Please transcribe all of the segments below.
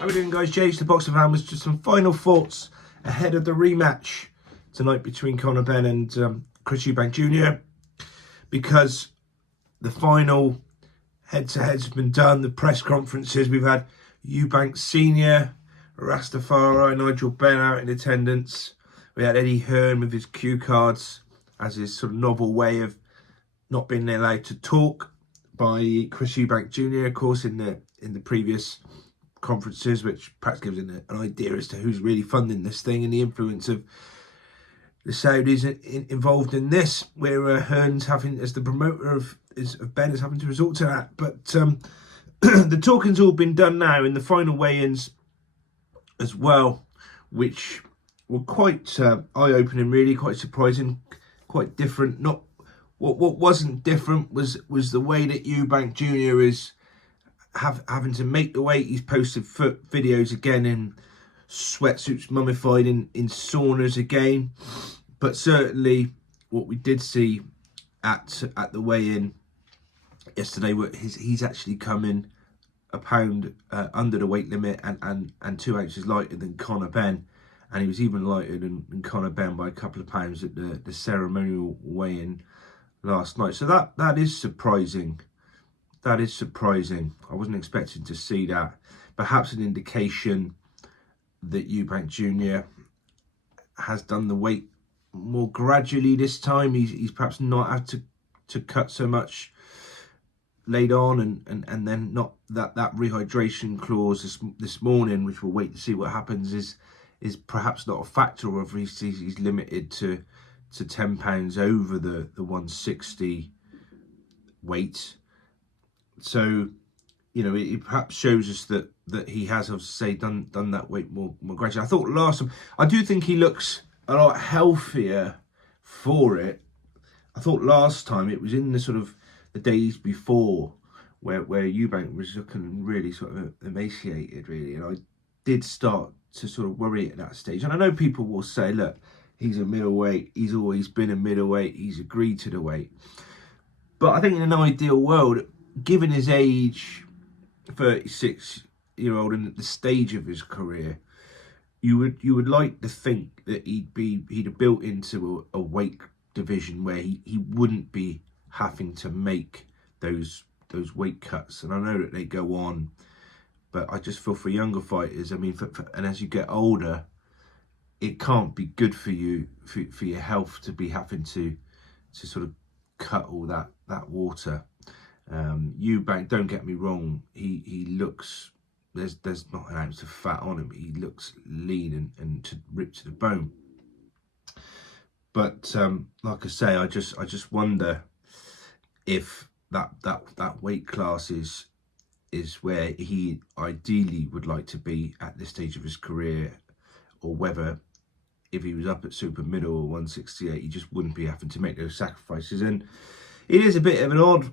How we doing, guys? Jay's the Boxing Fan with just some final thoughts ahead of the rematch tonight between Benn and Chris Eubank Jr. Because the final head-to-heads have been done, the press conferences, we've had Eubank Sr, Rastafari, Nigel Benn out in attendance. We had Eddie Hearn with his cue cards as his sort of novel way of not being allowed to talk by Chris Eubank Jr, of course, in the previous conferences, which perhaps gives an idea as to who's really funding this thing and the influence of the Saudis involved in this, where Hearn's having, as the promoter of Benn, is having to resort to that. But the talking's all been done now in the final weigh-ins as well, which were quite eye-opening, really, quite surprising, quite different. Not what wasn't different was the way that Eubank Jr is having to make the weight. He's posted videos again in sweatsuits, mummified in saunas again. But certainly what we did see at the weigh-in yesterday, he's actually come in a pound under the weight limit and 2 ounces lighter than Benn, and he was even lighter than Benn by a couple of pounds at the ceremonial weigh-in last night. So that is surprising. That is surprising. I wasn't expecting to see that. Perhaps an indication that Eubank Jr has done the weight more gradually this time. He's perhaps not had to cut so much late on, and then not that rehydration clause this morning, which we'll wait to see what happens, is perhaps not a factor, or if he's limited to 10 pounds over the 160 weight. So, you know, it perhaps shows us that he has, as I say, done that weight more gradually. I thought last time, I do think he looks a lot healthier for it. I thought last time it was in the sort of the days before where Eubank was looking really sort of emaciated, really, and I did start to sort of worry at that stage. And I know people will say, look, he's a middleweight, he's always been a middleweight, he's agreed to the weight. But I think in an ideal world, given his age, 36-year-old, and at the stage of his career, you would like to think that he'd have built into a weight division where he wouldn't be having to make those weight cuts. And I know that they go on, but I just feel for younger fighters, I mean, and as you get older, it can't be good for you, for your health, to be having to sort of cut all that water. Eubank, don't get me wrong, he looks, there's not an ounce of fat on him. He looks lean and ripped to the bone. But like I say, I just wonder if that weight class is where he ideally would like to be at this stage of his career, or whether if he was up at super middle or 168, he just wouldn't be having to make those sacrifices. And it is a bit of an odd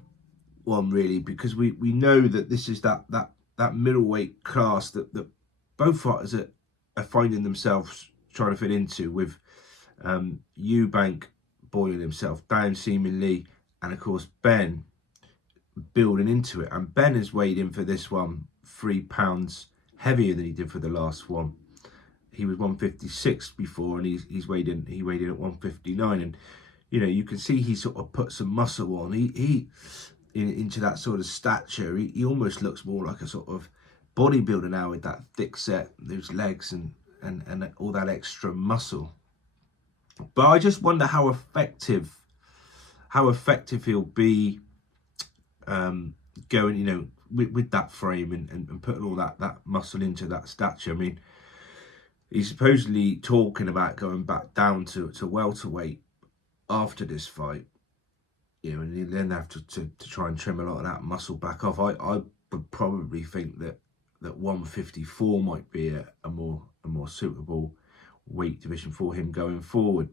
one, really, because we know that this is that middleweight class that both fighters are finding themselves trying to fit into, with Eubank boiling himself down seemingly, and of course Benn building into it. And Benn has weighed in for this one 3 pounds heavier than he did for the last one. He was 156 before, and he weighed in at 159, and you know, you can see he sort of put some muscle on. He into that sort of stature. He almost looks more like a sort of bodybuilder now, with that thick set, those legs and all that extra muscle. But I just wonder how effective he'll be going, you know, with that frame and putting all that muscle into that stature. I mean, he's supposedly talking about going back down to welterweight after this fight, you know, and you then have to try and trim a lot of that muscle back off. I would probably think that 154 might be a more suitable weight division for him going forward.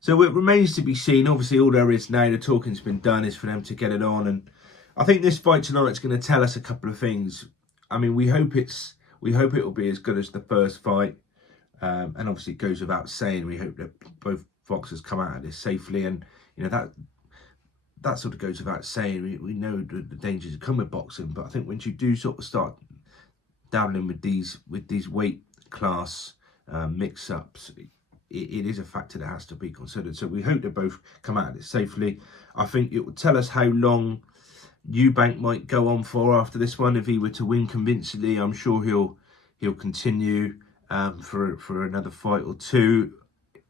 So it remains to be seen. Obviously, all there is now, the talking's been done, is for them to get it on, and I think this fight tonight is going to tell us a couple of things. I mean, we hope it will be as good as the first fight, and obviously it goes without saying, we hope that both boxers come out of this safely, and you know, that sort of goes without saying. We know the dangers that come with boxing, but I think once you do sort of start dabbling with these weight class mix-ups, it is a factor that has to be considered. So we hope they both come out of it safely. I think it will tell us how long Eubank might go on for after this one. If he were to win convincingly, I'm sure he'll continue for another fight or two,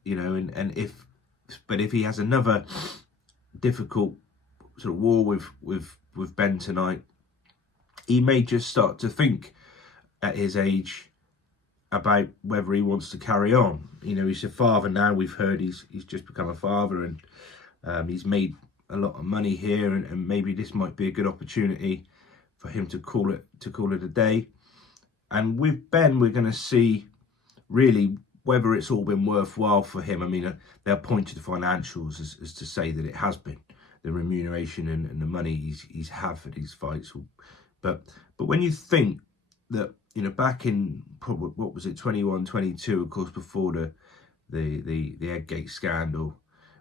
you know. And if he has another difficult sort of war with Benn tonight, he may just start to think at his age about whether he wants to carry on. You know, he's a father now. We've heard he's just become a father, and he's made a lot of money here, and maybe this might be a good opportunity for him to call it a day. And with Benn, we're going to see really whether it's all been worthwhile for him. I mean, they'll point to the financials as to say that it has been, the remuneration and the money he's had for these fights. But when you think that, you know, back in probably, what was it, 21, 22, of course, before the Eggate scandal,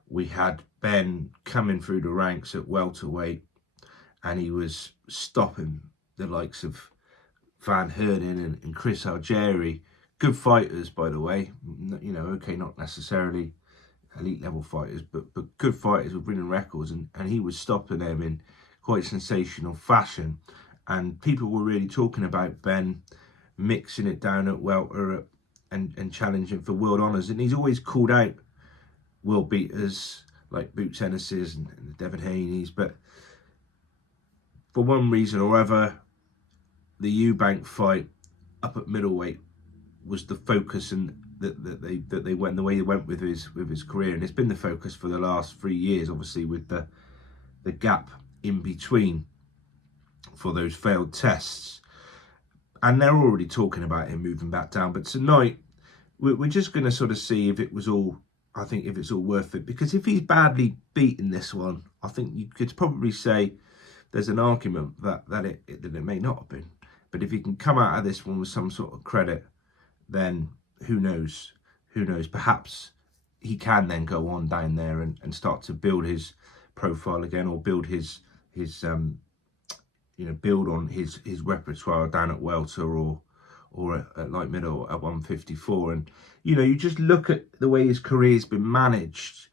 we had Benn coming through the ranks at welterweight, and he was stopping the likes of Van Hernen and Chris Algieri, good fighters, by the way. You know, okay, not necessarily elite level fighters, but good fighters with winning records, and he was stopping them in quite sensational fashion. And people were really talking about Benn mixing it down at welter and challenging for world honours. And he's always called out world beaters like Boots Ennis's and Devin Haney's, but for one reason or other, the Eubank fight up at middleweight was the focus, and that they went the way they went with his career, and it's been the focus for the last 3 years, obviously, with the gap in between for those failed tests. And they're already talking about him moving back down. But tonight, we're just going to sort of see if it was all, I think, if it's all worth it. Because if he's badly beaten this one, I think you could probably say there's an argument that it may not have been. But if he can come out of this one with some sort of credit, then who knows? Who knows? Perhaps he can then go on down there and start to build his profile again, or build his build on his repertoire down at welter or at light middle at 154. And, you know, you just look at the way his career's been managed,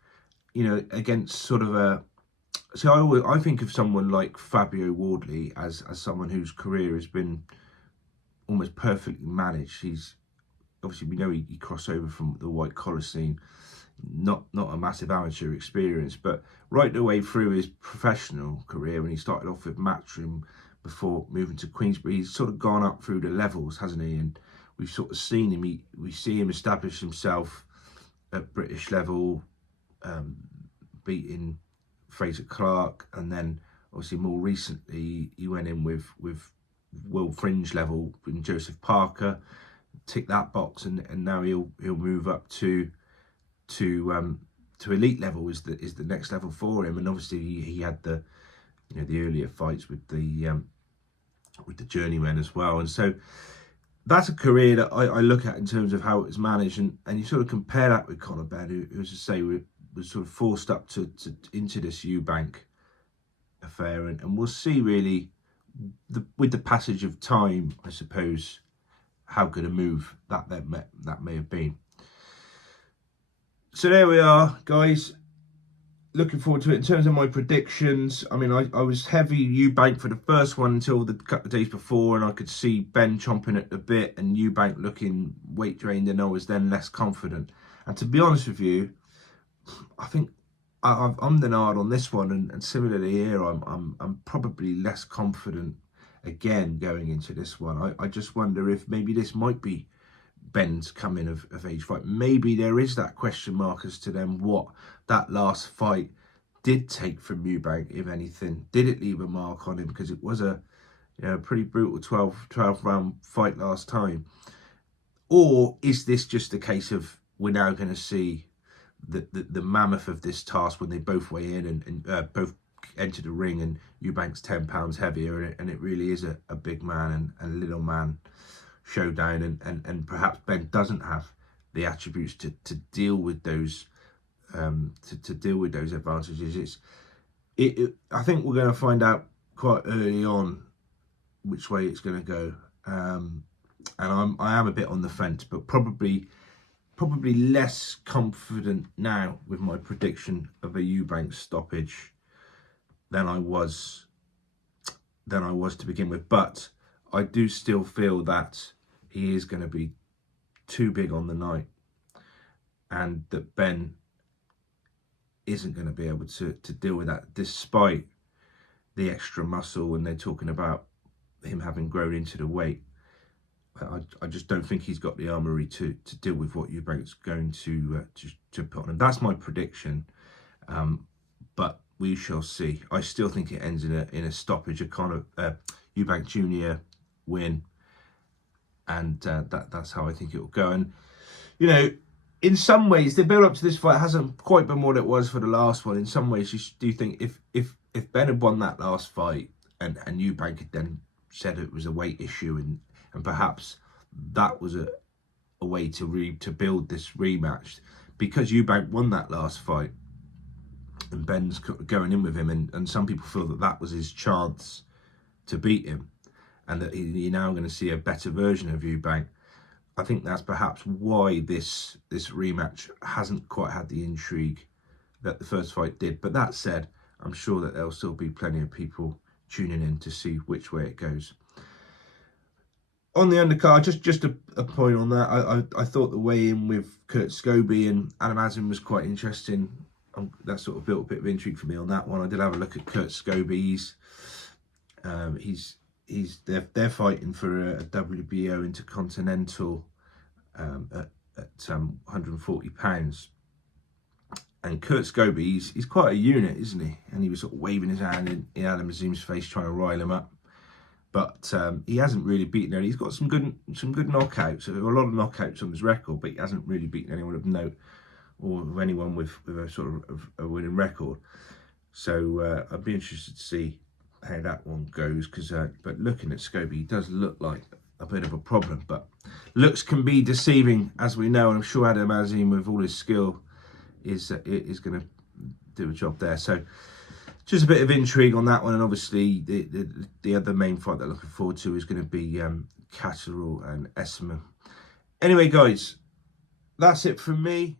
you know, against sort of a... So I think of someone like Fabio Wardley as someone whose career has been almost perfectly managed. He's obviously, we know he crossed over from the white collar scene, not a massive amateur experience, but right the way through his professional career, when he started off with Matchroom before moving to Queensbury, he's sort of gone up through the levels, hasn't he? And we've sort of seen him, we see him establish himself at British level, beating Fraser Clark, and then obviously more recently he went in with world fringe level in Joseph Parker, tick that box, and now he'll move up to elite level is the next level for him. And obviously he had the earlier fights with the journeymen as well. And so that's a career that I look at in terms of how it was managed, and you sort of compare that with Conor Benn, who as I say was sort of forced up into this Eubank affair, and we'll see really with the passage of time, I suppose, how good a move that may have been. So there we are, guys. Looking forward to it. In terms of my predictions, I mean, I was heavy Eubank for the first one until the couple of days before, and I could see Benn chomping at the bit and Eubank looking weight drained, and I was then less confident. And to be honest with you, I think I'm the nard on this one, and similarly here, I'm probably less confident again going into this one. I just wonder if maybe this might be Benn's coming of age fight. Maybe there is that question mark as to then what that last fight did take from Eubank, if anything. Did it leave a mark on him? Because it was a pretty brutal 12 round fight last time. Or is this just a case of we're now going to see the mammoth of this task when they both weigh in and both enter the ring, and Eubank's 10 pounds heavier, and it really is a big man and a little man showdown, and perhaps Benn doesn't have the attributes to deal with those to deal with those advantages. I think we're going to find out quite early on which way it's going to go. and I am a bit on the fence, but probably less confident now with my prediction of a Eubank stoppage than I was to begin with. But I do still feel that he is going to be too big on the night, and that Benn isn't going to be able to deal with that, despite the extra muscle, and they're talking about him having grown into the weight. I just don't think he's got the armoury to deal with what Eubank's going to put on him. That's my prediction, but we shall see. I still think it ends in a stoppage, a kind of Eubank Jnr win, and that's how I think it will go. And you know, in some ways, the build up to this fight hasn't quite been what it was for the last one. In some ways, you do think if Benn had won that last fight and Eubank had then said it was a weight issue, and perhaps that was a way to build this rematch, because Eubank won that last fight and Benn's going in with him, and some people feel that was his chance to beat him, and that you're now going to see a better version of Eubank. I think that's perhaps why this rematch hasn't quite had the intrigue that the first fight did. But that said, I'm sure that there'll still be plenty of people tuning in to see which way it goes. On the undercard, just a point on that. I thought the weigh-in with Kurt Scobie and Adam Azim was quite interesting. That sort of built a bit of intrigue for me on that one. I did have a look at Kurt Scobie. They're fighting for a WBO Intercontinental at 140 pounds. And Kurt Scobie, he's quite a unit, isn't he? And he was sort of waving his hand in Adam Azim's face, trying to rile him up. But he hasn't really beaten anyone. He's got some good knockouts, a lot of knockouts on his record, but he hasn't really beaten anyone of note, or anyone with a sort of a winning record. So I'd be interested to see how that one goes. But looking at Scobie, he does look like a bit of a problem. But looks can be deceiving, as we know. And I'm sure Adam Azim, with all his skill, is going to do a job there. So just a bit of intrigue on that one, and obviously the other main fight that I'm looking forward to is going to be Catterall and Esserman. Anyway, guys, that's it from me.